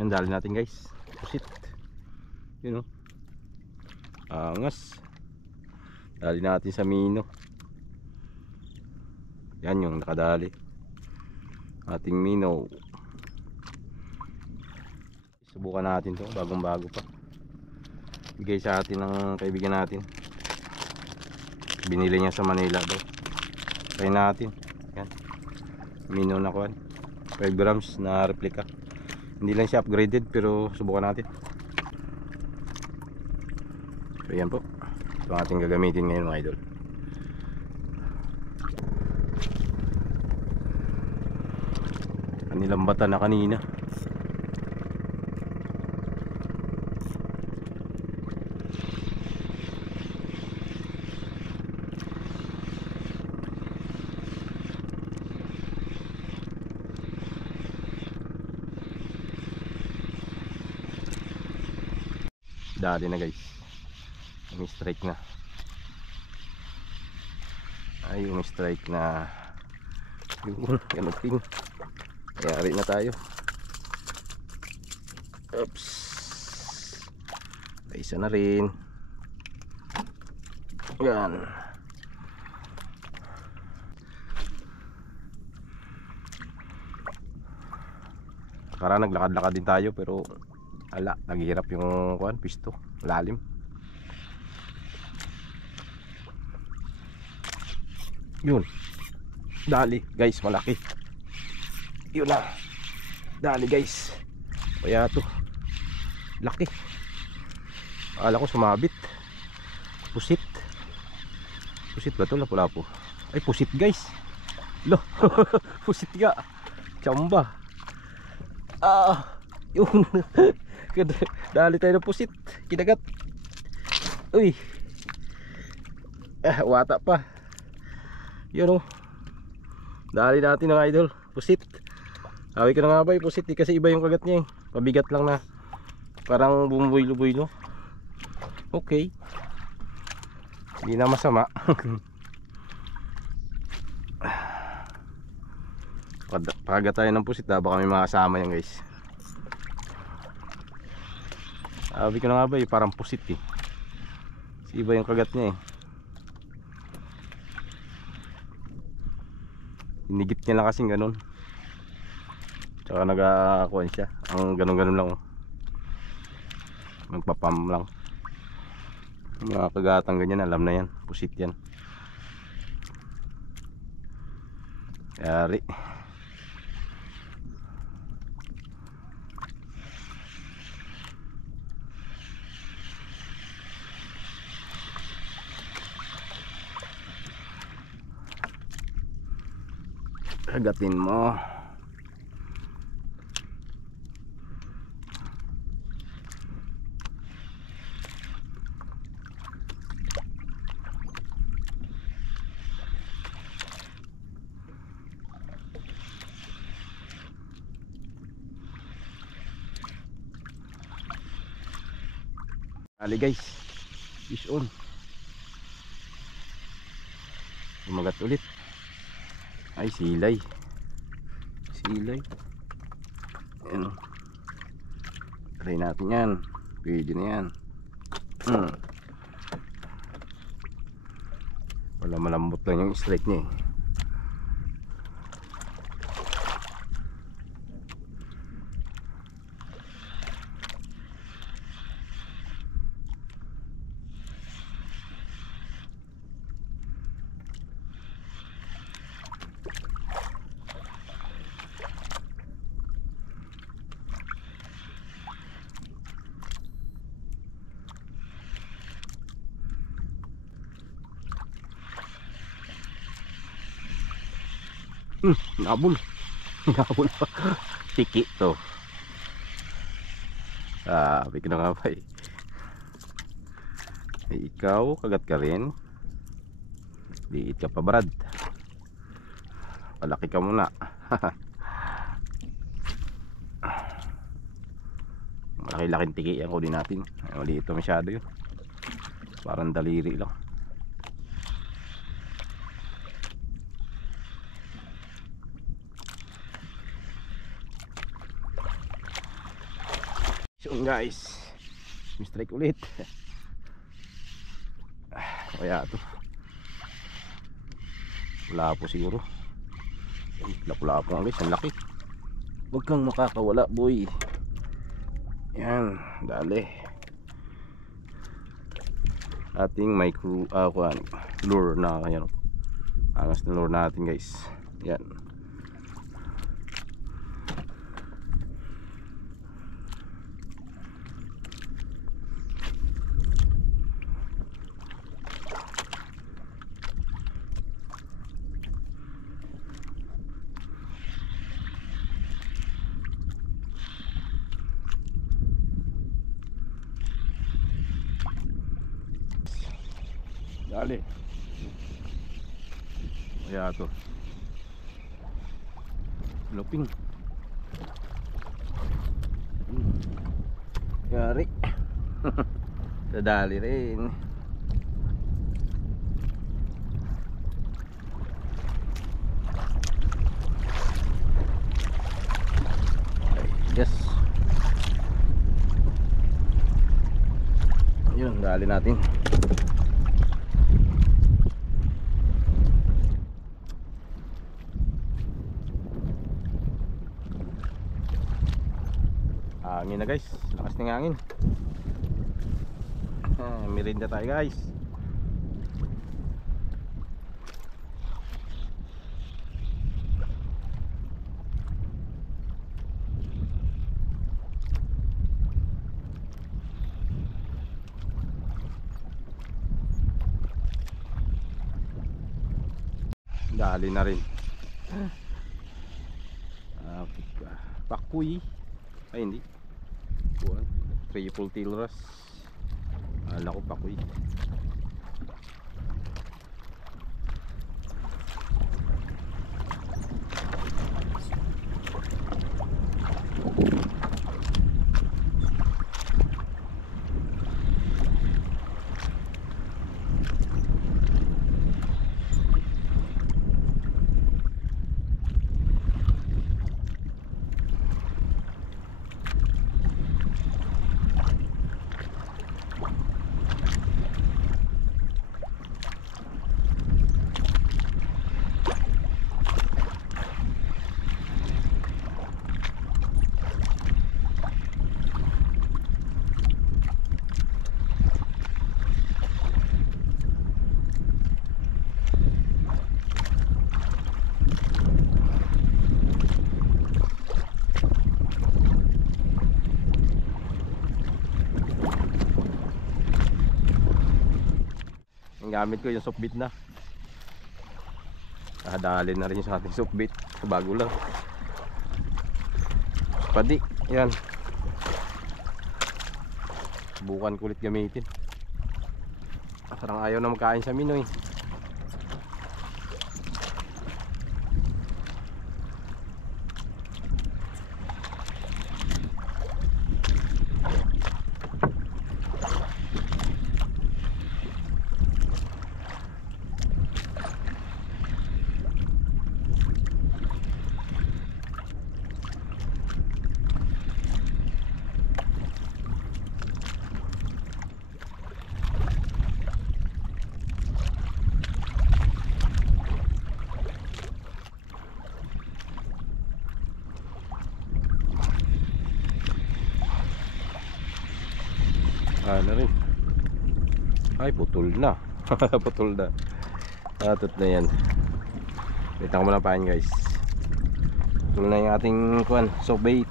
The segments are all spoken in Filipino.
Yan, dali natin guys. Pusit. Yun o. Angas. Dali natin sa mino. Yan yung nakadali. Ating mino. Subukan natin to. Bagong bago pa. Bigay sa atin ng kaibigan natin. Binili niya sa Manila daw. Try natin. Yan. Mino na kuhan. 5 grams na replica. Hindi lang siya upgraded pero subukan natin. So yan po. Ito ang ating gagamitin ngayon mga idol. Kanilambatan na kanina. Dali na guys. Umi-strike na. Ay, umi-strike na. Yun, ganutin. Yari na tayo. Oops. Isa na rin. Yan. Para naglakad-lakad din tayo pero ala, naghihirap yung kuan, pisto, lalim. Yun. Dali, guys, malaki. Yun na. Dali, guys. Kaya to. Laki. Akala ko sumabit. Pusit. Pusit ba to? Lapu-lapu. Ay, pusit, guys. Lo. Pusit nga. Chamba. Yun. Dali tayo ng pusit. Kinagat. Uy. Wata pa. Yun o. Dali natin ng idol. Pusit. Sabi ko na nga ba pusit kasi iba yung kagat niya eh. Pabigat lang na. Parang bumubuy-lubuy no. Okay. Hindi na masama. Pagkat tayo ng pusit baka may makasama yan guys. Sabi ko na nga ba parang pusit eh. Kasi iba yung kagat niya eh. Hinigit niya lang kasing ganun. Tsaka nag-akuan siya. Ang ganun-ganun lang. Magpapam lang. Mga kagatang ganyan alam na yan. Pusit yan. Yari. Kagatin mo. Ali guys, fish on. Umagat ulit. Ay, silay. Silay. Ayan. Try natin yan. Pwede na yan. Wala, malambot lang yung strike niya eh. Nabul. Nabul pa. Tiki to. Sabi ko na nga ba eh. Ay, ikaw, kagat ka rin. Liit ka pa Brad. Palaki ka muna. Malaki-laking tiki yan kunin natin. Ay, maliit to masyado yun. Parang daliri lang. Yun guys, strike ulit. Kaya to wala po siguro. Lapu-lapu nga guys, ang laki. Huwag kang makakawala boy. Yan, dali. Ating micro lure na yan. Angas na lure natin guys. Yan. Dali. Kaya to luping. Yari. Dadali rin. Yes. Yun, dali natin. Hangin na guys, lakas ng hangin. Merinda tayo guys. Dali na rin. Pakuy. Ay hindi. Buwan. Triple tilras. Ala ko pakuy. Gamit ko yung softbait na. Dali na rin sa ating softbait. Bago lang. Padi. Yan. Subukan ko ulit gamitin. Parang ayaw na magkain sa minoy. Ano rin. Ay putol na. Putol na. Atot na yan. Wait ako muna pain guys. Putol na yung ating kuan, softbait.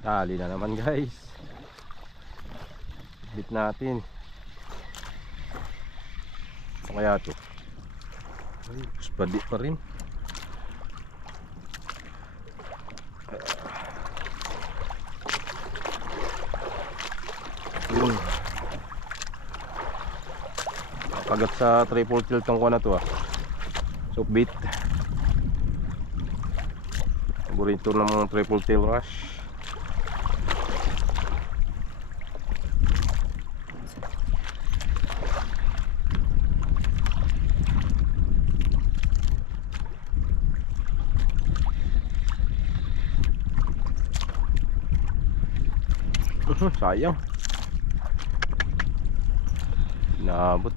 Dali na naman guys. Bit natin. Ano kaya to? Ay, spadi pa rin. Kagat sa triple tilt tong kuha na to softbait. Paborito ng triple tail rush. Sayang. Naabot.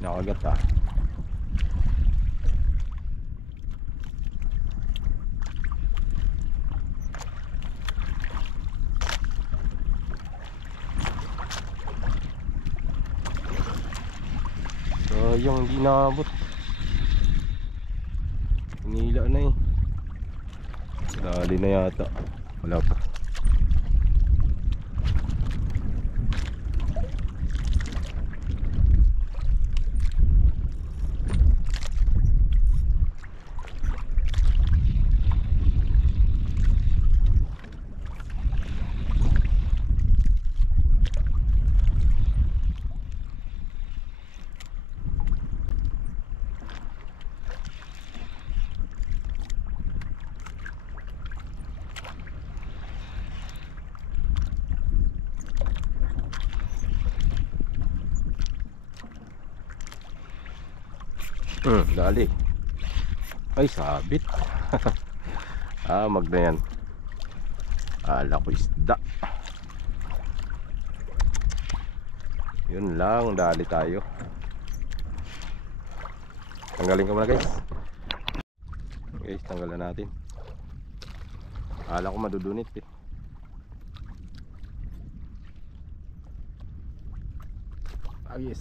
Nakagat ah. Sayang, hindi naabot. Hinila na eh. Dali na yata. Wala pa. Dali. Ay, sabit. Mag na yan. Ala ko isda. Yun lang, dali tayo. Tanggalin ko muna guys. Guys, tanggalan natin. Ala ko madudunit eh. Yes.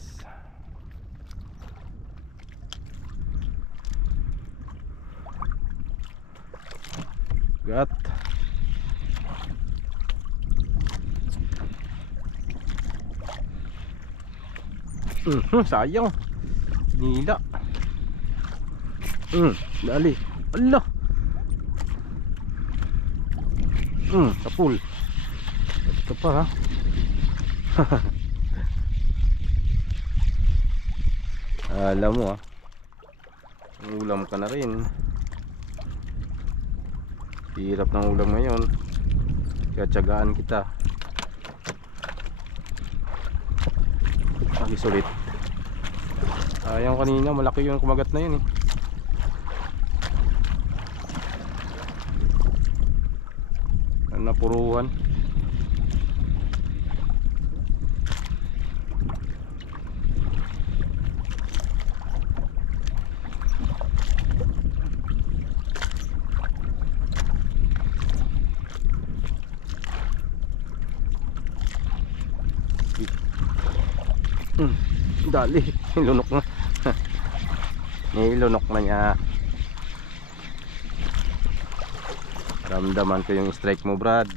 Gat. Sayang. Nila. Dali. Allah. Sapul. Ito pa ha. Alam mo ha. Ulam ka na rin. Hirap ng ulam ngayon. Kaya tiyagaan kita. Lagi sulit. Sayang kanina, malaki yung kumagat na yun eh. Napuruhan. Dali, nilunok na. Nilunok na niya. Ramdaman ko yung strike mo, Brad.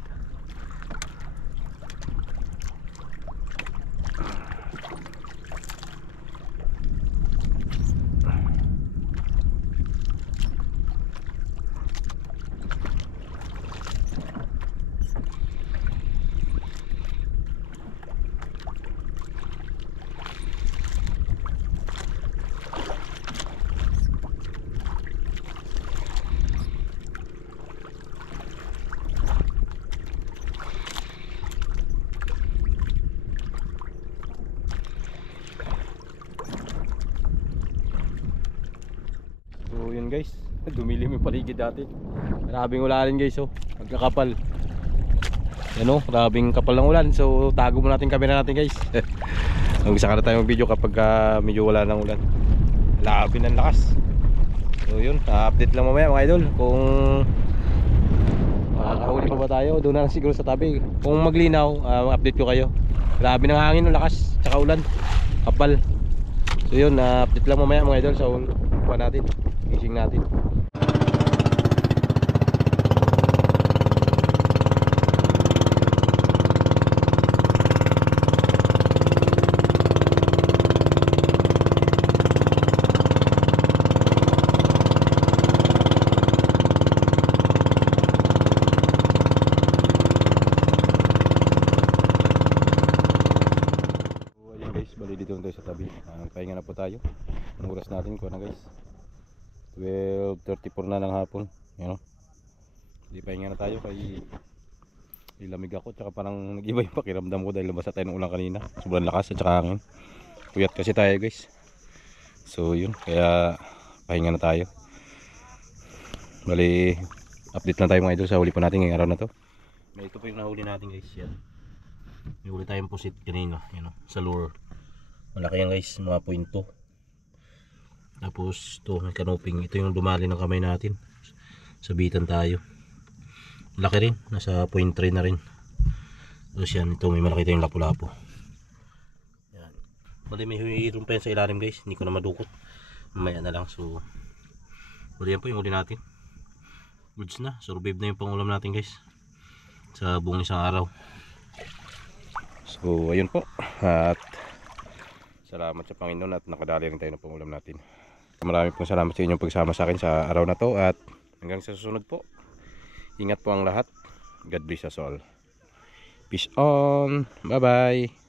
Guys, dumilim yung paligid dati. Marabing ulanin guys, oh. Pagkakapal. Yan oh, marabing kapal ng ulan. So tago mo natin camera natin guys. Mag-isa ka na tayo mag-video kapag medyo wala ng ulan. Labi ng lakas. So yun, update lang mamaya mga idol. Kung makakahuli pa ba tayo, doon na lang siguro sa tabi. Kung maglinaw, update ko kayo. Labi ng hangin, ng lakas, tsaka ulan. Kapal. So yun, update lang mamaya mga idol. So kuha natin, fishing natin. Pahinga na po tayo. Ang oras natin ko na guys, 12:34 na ng hapon. Yan o. Hindi, pahinga na tayo kay ilamig ako, tsaka parang nag-iba yung pakiramdam ko dahil labas na tayo ng ulan kanina. Sobrang lakas at tsaka hangin. Puyat kasi tayo guys. So yun, kaya pahinga na tayo. Bali, update lang tayo mga idol sa huli po natin ngayong araw na to. Ito po yung nahuli natin guys. Yan. May huli tayong pusit kanina. Yan, sa lure. Malaki yan guys, mga 0.2. Tapos ito, may kanoping. Ito yung dumali ng kamay natin. Sabitan tayo. Laki rin, nasa 0.3 na rin. Tapos yan, ito may malaki tayong lapu-lapu. Yan. Bali may hihirom pa yan sa ilalim guys. Hindi ko na madukot. Mamaya na lang. So, bali yan po yung huli natin. Goods na, survive na yung pangulam natin guys sa buong isang araw. So ayun po, at salamat sa Panginoon at nakadali rin tayo ng pangulam natin. Maraming pong salamat sa inyong pagsama sa akin sa araw na to, at hanggang sa susunod po, ingat po ang lahat. God bless us all. Peace on, bye bye.